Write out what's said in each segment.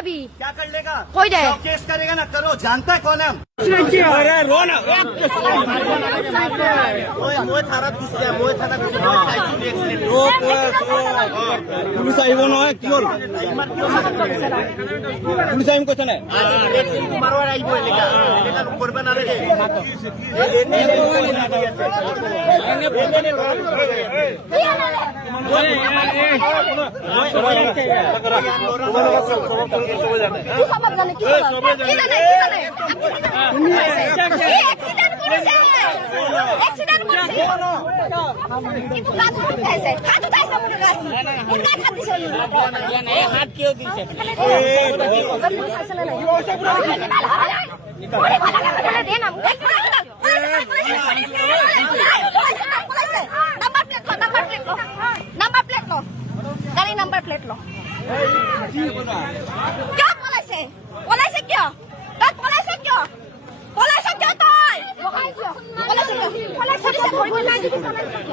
अभी क्या कर लेगा? कोई दे केस करेगा ना, करो, जानता है कौन है हम? अरे रो ना মই থানাত গৈছিলা, মই থানাত গৈছিলা, মই চাইছো এক্সিডেন্ট। পুলিচ আহিব নহয় কি হ'ল পুলিচ আহিম কৈছে নাই মারবার আইব এলাকা এলাকা করবে না রে কি খবর জানে কি খবর কি জানে एक्सीडेंट করেছে কিন্তু কাজ করতেছে কাজ উঠাইছে মনে রাখি কোন কাজ দিছে এই হাত কেউ দিছে পুলিশ আসলে না দে না नंबर प्लेट लो गाड़ी नंबर प्लेट लो क्या बोलाइছে बोलाइছে क्यों बात बोलाइছে क्यों बोलाइছে क्यों तो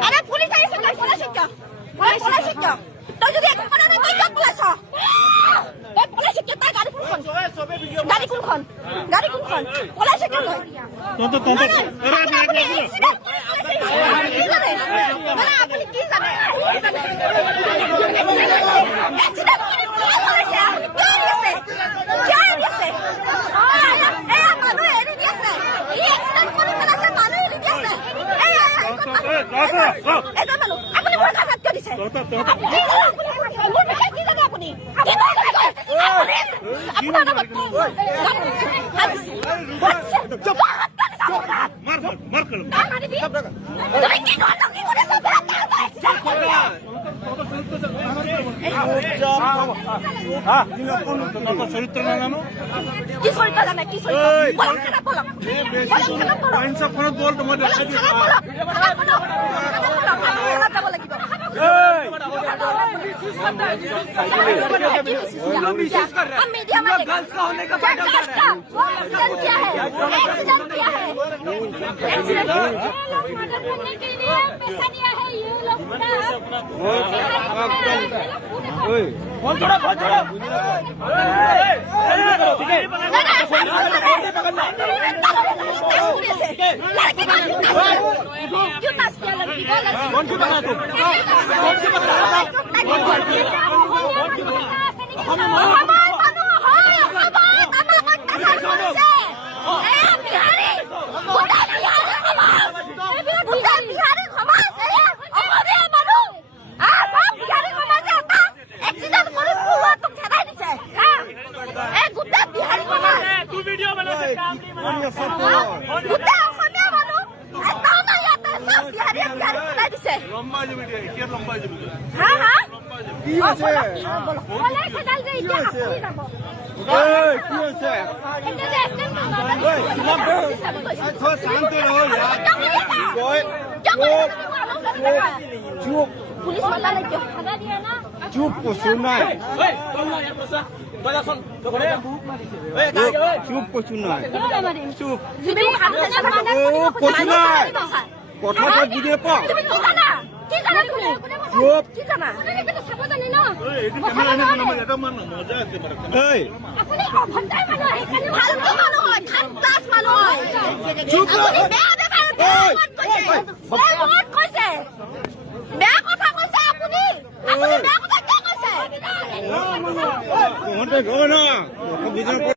अरे पुलिस आई से बोलाइছে क्यों बोलाइছে क्यों तो যদি এখন কোন না কই কি बोलाइছ ए बोलाइছে क्यों ता गाड़ी কোনখন गाड़ी कोनখন बोलाइছে क्यों তো মানে আপনি কি জানেন চরিত্র না জানো কি চরিত্র জানে কি চরিত্র বল তোমার हम मीडिया में गर्ल्स का होने का फायदा उठा रहे हैं क्या है एक्सीडेंट किया है एक्सीडेंट मर्डर करने के लिए पैसा दिया है ये लोग फोन छोड़ो क्यों नाच किया लड़की को कौन क्यों पकड़ा तुम कौन क्यों पकड़ा লম্বা যাবি কি লম্বা যাবি हाँ हाँ কি আছে बोले डाल दे क्या আপনি যাব এই কি আছে थोड़ा शांत रहो यार चुप पुलिस वाला ने क्यों भगा दिया ना चुप को सुनना है चुप को सुनना है चुप को सुनना है কথা তো বুঝে পাও তুমি কি জানা কি জানা তুমি চুপ কি জানা তুমি সব জানি না এদিন ক্যামেরা নেই এটা মানে মজা আছে এই আপনি অভদ্র মানুষ এখানে ভালো মানুষ হয় থার্ড ক্লাস মানুষ হয় চুপ আপনি বেয়া কইছে বেয়া কথা কইছে আপনি বেয়া কথা কে কইছে কোনটা গো না বুঝনা